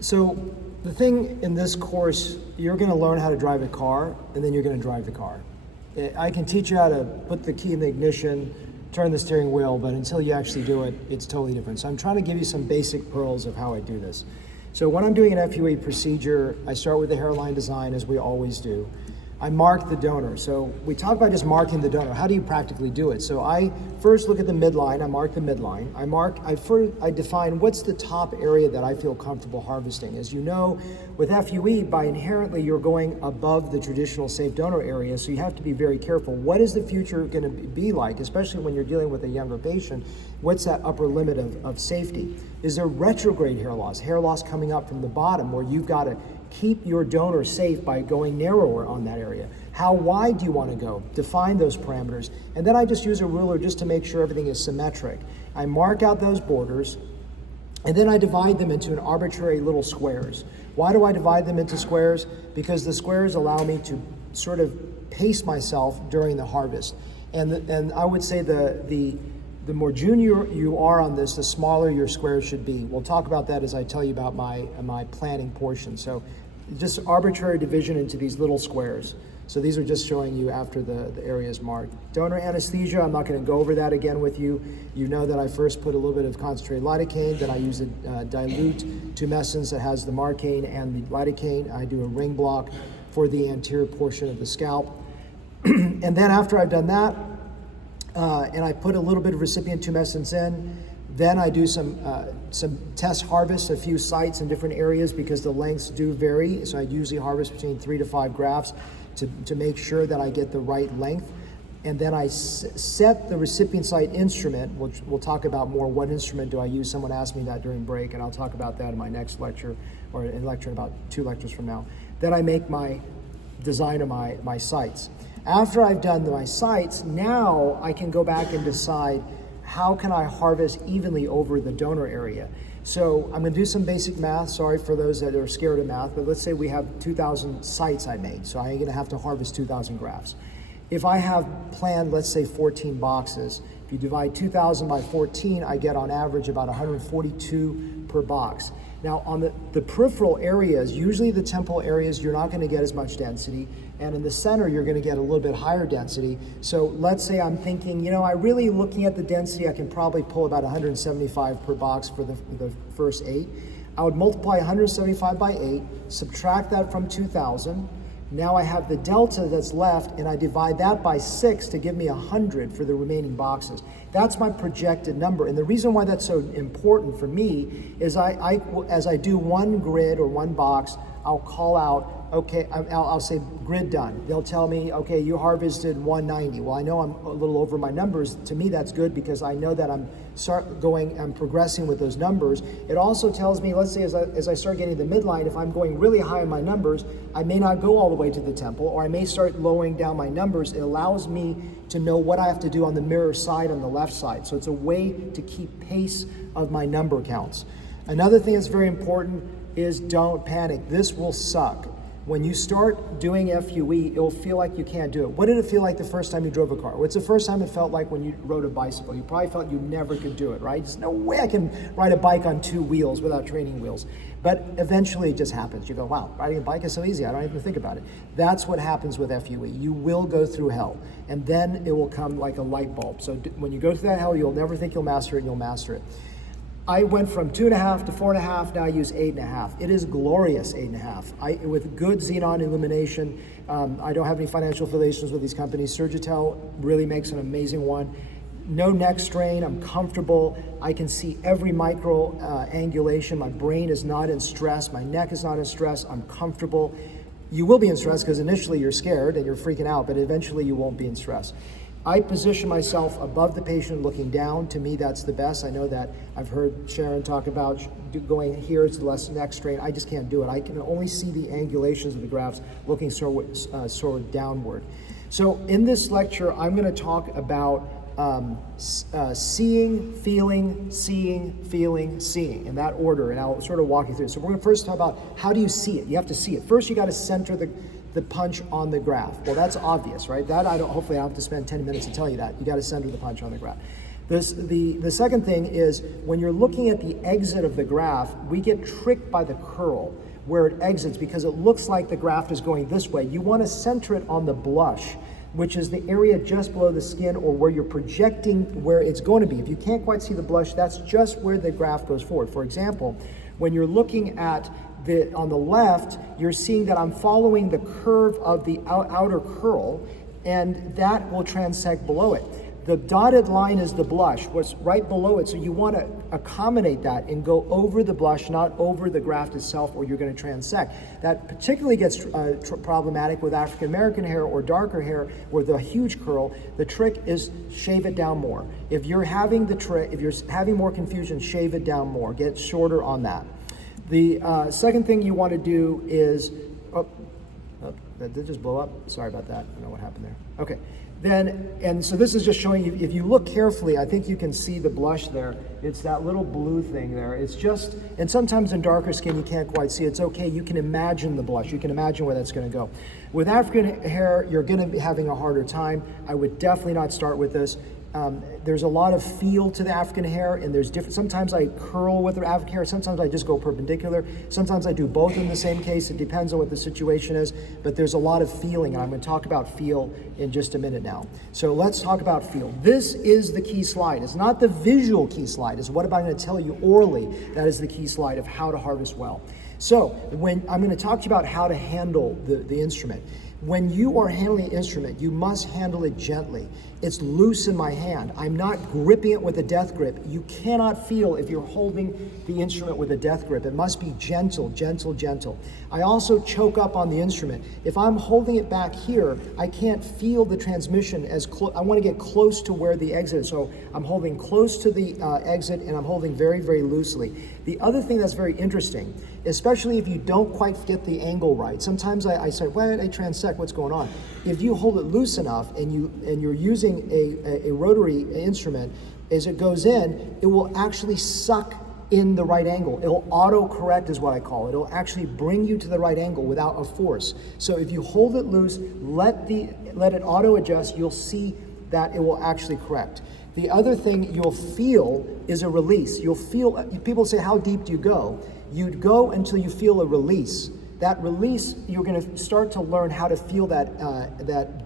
So the thing in this course, you're going to learn how to drive a car, and then you're going to drive the car. I can teach you how to put the key in the ignition, turn the steering wheel, but until you actually do it, it's totally different. So I'm trying to give you some basic pearls of how I do this. So when I'm doing an FUE procedure, I start with the hairline design, as we always do. I mark the donor. So we talk about just marking the donor. How do you practically do it? So I first look at the midline. I mark the midline. I define what's the top area that I feel comfortable harvesting. As you know, with FUE, by inherently you're going above the traditional safe donor area, so you have to be very careful. What is the future going to be like, especially when you're dealing with a younger patient? What's that upper limit of safety? Is there retrograde hair loss coming up from the bottom, where you've got to keep your donor safe by going narrower on that area? How wide do you want to go? Define those parameters. And then I just use a ruler just to make sure everything is symmetric. I mark out those borders, and then I divide them into an arbitrary little squares. Why do I divide them into squares? Because the squares allow me to sort of pace myself during the harvest. And I would say the more junior you are on this, the smaller your squares should be. We'll talk about that as I tell you about my planning portion. So just arbitrary division into these little squares. So these are just showing you after the area is marked. Donor anesthesia, I'm not going to go over that again with you. You know that I first put a little bit of concentrated lidocaine, then I use a dilute tumescence that has the marcaine and the lidocaine. I do a ring block for the anterior portion of the scalp. And then after I've done that, and I put a little bit of recipient tumescence in, then I do some test harvests, a few sites in different areas, because the lengths do vary. So I usually harvest between 3 to 5 grafts to make sure that I get the right length. And then I set the recipient site instrument, which we'll talk about more. What instrument do I use? Someone asked me that during break, and I'll talk about that in my next lecture, or in lecture in about 2 lectures from now. Then I make my design of my sites. After I've done my sites, now I can go back and decide how can I harvest evenly over the donor area. So I'm going to do some basic math. Sorry for those that are scared of math, but let's say we have 2,000 sites I made. So I'm going to have to harvest 2,000 grafts. If I have planned, let's say 14 boxes, if you divide 2,000 by 14, I get on average about 142 per box. Now on the peripheral areas, usually the temporal areas, you're not going to get as much density. And in the center, you're going to get a little bit higher density. So let's say I'm thinking, I really, looking at the density, I can probably pull about 175 per box for the first 8. I would multiply 175 by 8, subtract that from 2,000. Now I have the delta that's left, and I divide that by 6 to give me 100 for the remaining boxes. That's my projected number. And the reason why that's so important for me is as I do one grid or one box, I'll call out, okay, I'll say grid done. They'll tell me, okay, you harvested 190. Well, I know I'm a little over my numbers. To me, that's good, because I know that I'm progressing with those numbers. It also tells me, let's say as I start getting the midline, if I'm going really high in my numbers, I may not go all the way to the temple, or I may start lowering down my numbers. It allows me to know what I have to do on the mirror side, on the left side. So it's a way to keep pace of my number counts. Another thing that's very important is don't panic. This will suck. When you start doing FUE, it'll feel like you can't do it. What did it feel like the first time you drove a car? What's the first time it felt like when you rode a bicycle? You probably felt you never could do it, right? There's no way I can ride a bike on 2 wheels without training wheels. But eventually it just happens. You go, wow, riding a bike is so easy. I don't even think about it. That's what happens with FUE. You will go through hell, and then it will come like a light bulb. So when you go through that hell, you'll never think you'll master it, and you'll master it. I went from 2.5 to 4.5, now I use 8.5. It is glorious 8.5. With good xenon illumination. I don't have any financial affiliations with these companies. Surgitel really makes an amazing one. No neck strain, I'm comfortable. I can see every micro angulation. My brain is not in stress, my neck is not in stress, I'm comfortable. You will be in stress because initially you're scared and you're freaking out, but eventually you won't be in stress. I position myself above the patient looking down. To me, that's the best. I know that I've heard Sharon talk about going here, it's less neck strain. I just can't do it. I can only see the angulations of the grafts looking sort of downward. So in this lecture, I'm going to talk about seeing, feeling, seeing, in that order, and I'll sort of walk you through. So we're going to first talk about how do you see it. You have to see it. First, you got to center the punch on the graft. Well, that's obvious, right? Hopefully I don't have to spend 10 minutes to tell you that. You got to center the punch on the graft. The second thing is when you're looking at the exit of the graft, we get tricked by the curl where it exits because it looks like the graft is going this way. You want to center it on the blush, which is the area just below the skin or where you're projecting where it's going to be. If you can't quite see the blush, that's just where the graft goes forward. For example, when you're looking at on the left, you're seeing that I'm following the curve of the outer curl, and that will transect below it. The dotted line is the blush, what's right below it, so you want to accommodate that and go over the blush, not over the graft itself, or you're going to transect. That particularly gets problematic with African American hair or darker hair with a huge curl. The trick is shave it down more. If you're having more confusion, shave it down more. Get shorter on that. The second thing you want to do is, that did just blow up. Sorry about that. I don't know what happened there. Okay. And so this is just showing you, if you look carefully, I think you can see the blush there. It's that little blue thing there. It's just, and sometimes in darker skin you can't quite see. It's okay. You can imagine the blush. You can imagine where that's going to go. With African hair, you're going to be having a harder time. I would definitely not start with this. There's a lot of feel to the African hair, and there's different. Sometimes I curl with the African hair. Sometimes I just go perpendicular. Sometimes I do both in the same case. It depends on what the situation is, but there's a lot of feeling, and I'm going to talk about feel in just a minute now. So let's talk about feel. This is the key slide. It's not the visual key slide. It's what I'm going to tell you orally. That is the key slide of how to harvest well. So when I'm going to talk to you about how to handle the instrument. When you are handling an instrument, you must handle it gently. It's loose in my hand. I'm not gripping it with a death grip. You cannot feel if you're holding the instrument with a death grip. It must be gentle, gentle, gentle. I also choke up on the instrument. If I'm holding it back here, I can't feel the transmission as close. I want to get close to where the exit is. So I'm holding close to the exit, and I'm holding very, very loosely. The other thing that's very interesting, especially if you don't quite get the angle right. Sometimes I say, why did I transect? What's going on? If you hold it loose enough and you're using a rotary instrument, as it goes in, it will actually suck in the right angle. It'll auto-correct is what I call it. It'll actually bring you to the right angle without a force. So if you hold it loose, let it auto-adjust, you'll see that it will actually correct. The other thing you'll feel is a release. You'll feel, people say, how deep do you go? You'd go until you feel a release. That release, you're going to start to learn how to feel that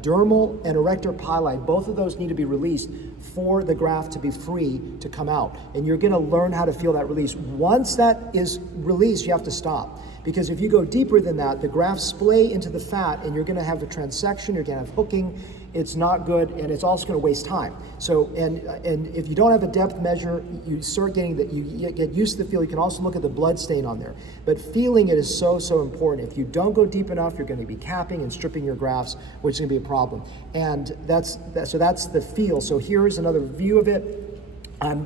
dermal and erector pili. Both of those need to be released for the graft to be free to come out. And you're going to learn how to feel that release. Once that is released, you have to stop. Because if you go deeper than that, the grafts splay into the fat, and you're going to have a transection, you're going to have hooking. It's not good, and it's also going to waste time. So, and if you don't have a depth measure, you start getting that. You get used to the feel. You can also look at the blood stain on there. But feeling it is so important. If you don't go deep enough, you're going to be capping and stripping your grafts, which is going to be a problem. And that's the feel. So here's another view of it. I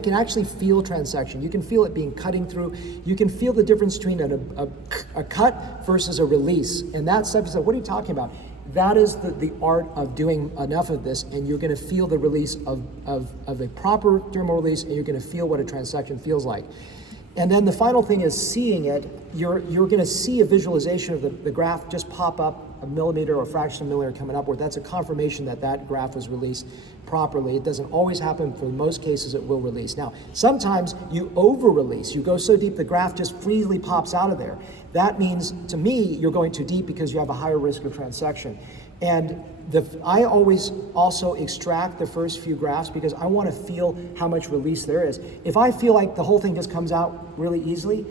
can actually feel transection. You can feel it being cutting through. You can feel the difference between a cut versus a release. And that stuff is like, what are you talking about? That is the art of doing enough of this, and you're going to feel the release of a proper dermal release, and you're going to feel what a transection feels like. And then the final thing is seeing it. You're going to see a visualization of the graft just pop up a millimeter or a fraction of a millimeter coming upward. That's a confirmation that graft was released properly. It doesn't always happen. For most cases, it will release. Now, sometimes you over-release. You go so deep, the graft just freely pops out of there. That means, to me, you're going too deep because you have a higher risk of transection. And I always also extract the first few grafts because I want to feel how much release there is. If I feel like the whole thing just comes out really easily,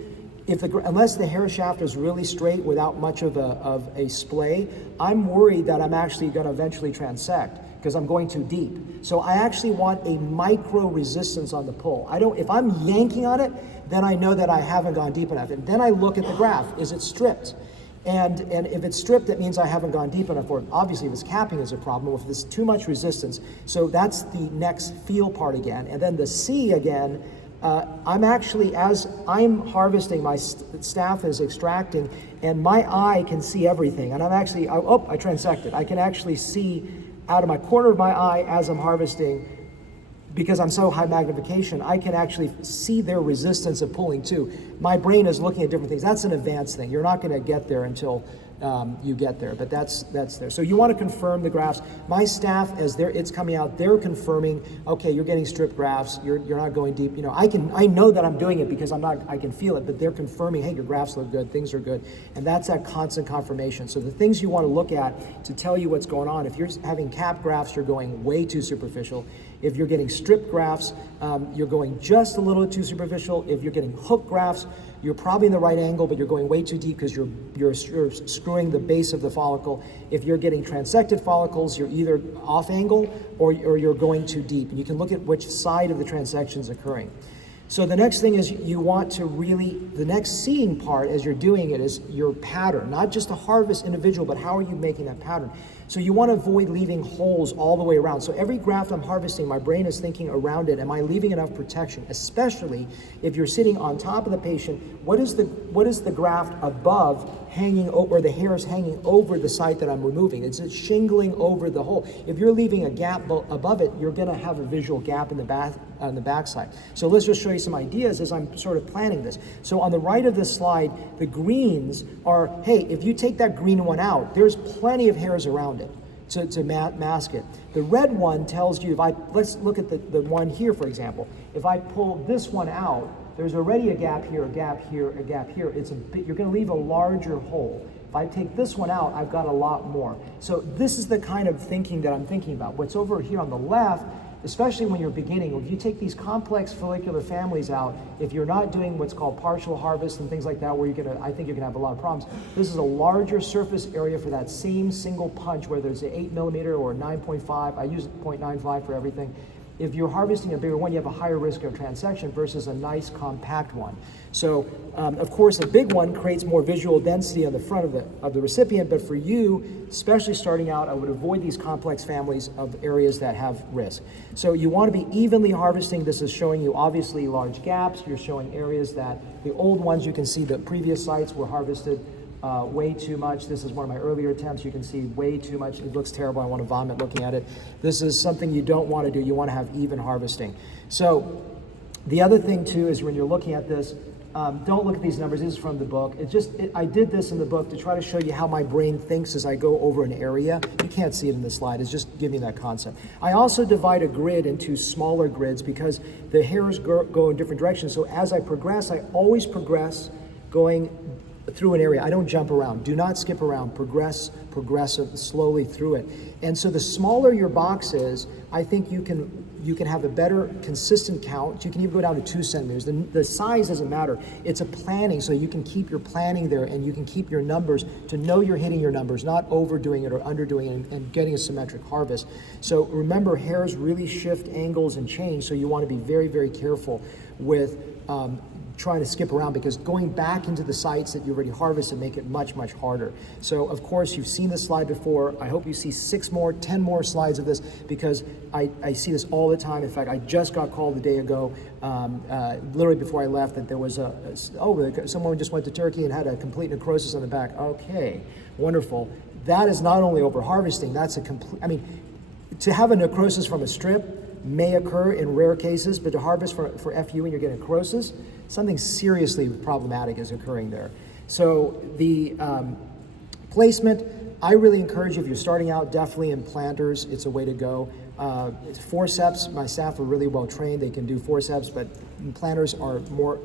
unless the hair shaft is really straight without much of a splay, I'm worried that I'm actually going to eventually transect because I'm going too deep. So I actually want a micro resistance on the pull. If I'm yanking on it, then I know that I haven't gone deep enough. And then I look at the graft. Is it stripped? And if it's stripped, that means I haven't gone deep enough for it. Obviously, if it's capping is a problem, if there's too much resistance. So that's the next feel part again. And then the C again, I'm actually, as I'm harvesting, my staff is extracting, and my eye can see everything. And I'm actually, I transected. I can actually see out of my corner of my eye as I'm harvesting, because I'm so high magnification, I can actually see their resistance of pulling too. My brain is looking at different things. That's an advanced thing. You're not going to get there until you get there, but that's there. So you want to confirm the grafts. My staff, as it's coming out, they're confirming, okay, you're getting strip grafts, you're not going deep. I know that I'm doing it because I can feel it, but they're confirming, hey, your grafts look good, things are good. And that's that constant confirmation. So the things you want to look at to tell you what's going on, if you're having cap grafts, you're going way too superficial. If you're getting strip grafts, you're going just a little too superficial. If you're getting hook grafts, you're probably in the right angle, but you're going way too deep because you're screwing the base of the follicle. If you're getting transected follicles, you're either off angle or you're going too deep. And you can look at which side of the transection is occurring. So the next thing is you want to the next seeing part as you're doing it is your pattern, not just to harvest individual, but how are you making that pattern? So you want to avoid leaving holes all the way around. So every graft I'm harvesting, my brain is thinking around it, am I leaving enough protection? Especially if you're sitting on top of the patient, what is the graft above hanging over, or the hairs hanging over the site that I'm removing? It's shingling over the hole. If you're leaving a gap above it, you're going to have a visual gap in the back on the backside. So let's just show you some ideas as I'm sort of planning this. So on the right of this slide, the greens are, hey, if you take that green one out, there's plenty of hairs around it to mask it. The red one tells you, let's look at the one here, for example. If I pull this one out, there's already a gap here, a gap here, a gap here. You're going to leave a larger hole. If I take this one out, I've got a lot more. So this is the kind of thinking that I'm thinking about. What's over here on the left, especially when you're beginning, if you take these complex follicular families out, if you're not doing what's called partial harvest and things like that, where I think you're gonna have a lot of problems. This is a larger surface area for that same single punch, whether it's an 8mm or a 9.5. I use 0.95 for everything. If you're harvesting a bigger one, you have a higher risk of transection versus a nice compact one. So, of course, a big one creates more visual density on the front of the recipient, but for you, especially starting out, I would avoid these complex families of areas that have risk. So you want to be evenly harvesting. This is showing you obviously large gaps. You're showing areas that the old ones, you can see the previous sites were harvested way too much. This is one of my earlier attempts. You can see way too much. It looks terrible. I want to vomit looking at it. This is something you don't want to do. You want to have even harvesting. So the other thing too is when you're looking at this, don't look at these numbers. This is from the book. I did this in the book to try to show you how my brain thinks as I go over an area. You can't see it in the slide. It's just giving that concept. I also divide a grid into smaller grids because the hairs go in different directions. So as I progress, I always progress going through an area. I don't jump around. Do not skip around. Progressive, slowly through it. And so the smaller your box is, I think you can have a better consistent count. You can even go down to 2 centimeters. The size doesn't matter. It's a planning, so you can keep your planning there and you can keep your numbers to know you're hitting your numbers, not overdoing it or underdoing it and getting a symmetric harvest. So remember, hairs really shift angles and change, so you want to be very, very careful with trying to skip around, because going back into the sites that you already harvested make it much, much harder. So of course you've seen this slide before. I hope you see 10 more slides of this, because I see this all the time. In fact, I just got called a day ago, literally before I left, that there was someone just went to Turkey and had a complete necrosis on the back. Okay, wonderful. That is not only over harvesting, that's to have a necrosis from a strip may occur in rare cases, but to harvest for FUE and you're getting necrosis, something seriously problematic is occurring there. So the placement, I really encourage you, if you're starting out, definitely in planters, it's a way to go. Forceps, my staff are really well trained, they can do forceps, but planters are more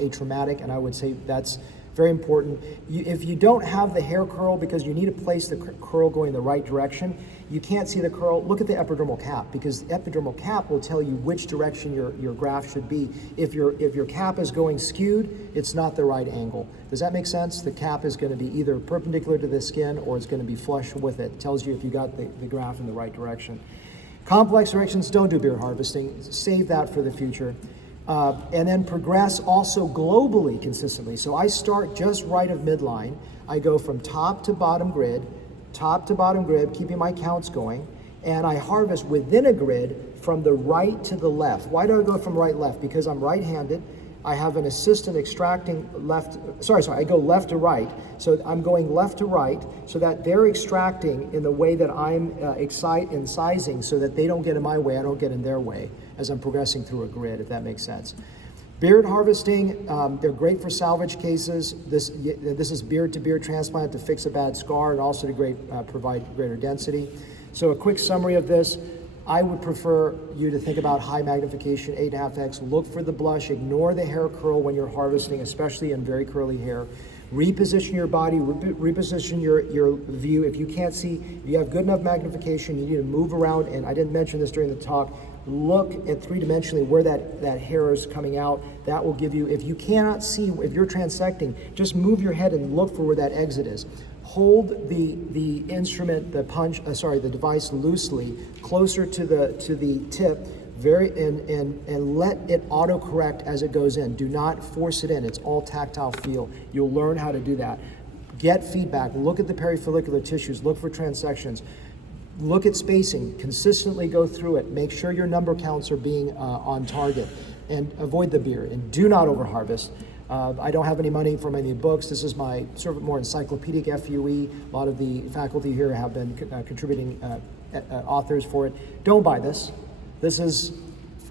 atraumatic, and I would say that's very important. If you don't have the hair curl, because you need to place the curl going the right direction, you can't see the curl, look at the epidermal cap, because the epidermal cap will tell you which direction your graft should be. If your cap is going skewed, it's not the right angle. Does that make sense? The cap is going to be either perpendicular to the skin or it's going to be flush with it. It tells you if you got the graft in the right direction. Complex directions, don't do beard harvesting. Save that for the future. And then progress also globally consistently. So I start just right of midline. I go from top to bottom grid, keeping my counts going, and I harvest within a grid from the right to the left. Why do I go from right left? Because I'm right-handed. I have an assistant extracting I go left to right. So I'm going left to right so that they're extracting in the way that I'm incising, so that they don't get in my way, I don't get in their way as I'm progressing through a grid, if that makes sense. Beard harvesting, they're great for salvage cases. This is beard-to-beard transplant to fix a bad scar and also to provide greater density. So a quick summary of this, I would prefer you to think about high magnification, 8.5x. Look for the blush, ignore the hair curl when you're harvesting, especially in very curly hair. Reposition your body, reposition your view. If you can't see, if you have good enough magnification, you need to move around, and I didn't mention this during the talk, look at three-dimensionally where that hair is coming out. That will give you, if you cannot see, if you're transecting, just move your head and look for where that exit is. Hold the instrument, the device loosely, closer to the tip, and let it autocorrect as it goes in. Do not force it in. It's all tactile feel. You'll learn how to do that. Get feedback. Look at the perifollicular tissues. Look for transections. Look at spacing. Consistently go through it. Make sure your number counts are being on target, and avoid the beard. And do not overharvest. I don't have any money from any books. This is my sort of more encyclopedic FUE. A lot of the faculty here have been contributing authors for it. Don't buy this. This is,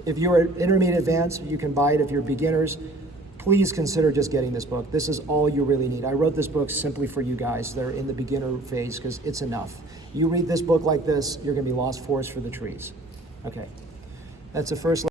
if you're intermediate advanced, you can buy it. If you're beginners, please consider just getting this book. This is all you really need. I wrote this book simply for you guys that are in the beginner phase, because it's enough. You read this book like this, you're gonna be lost forest for the trees. Okay, that's the first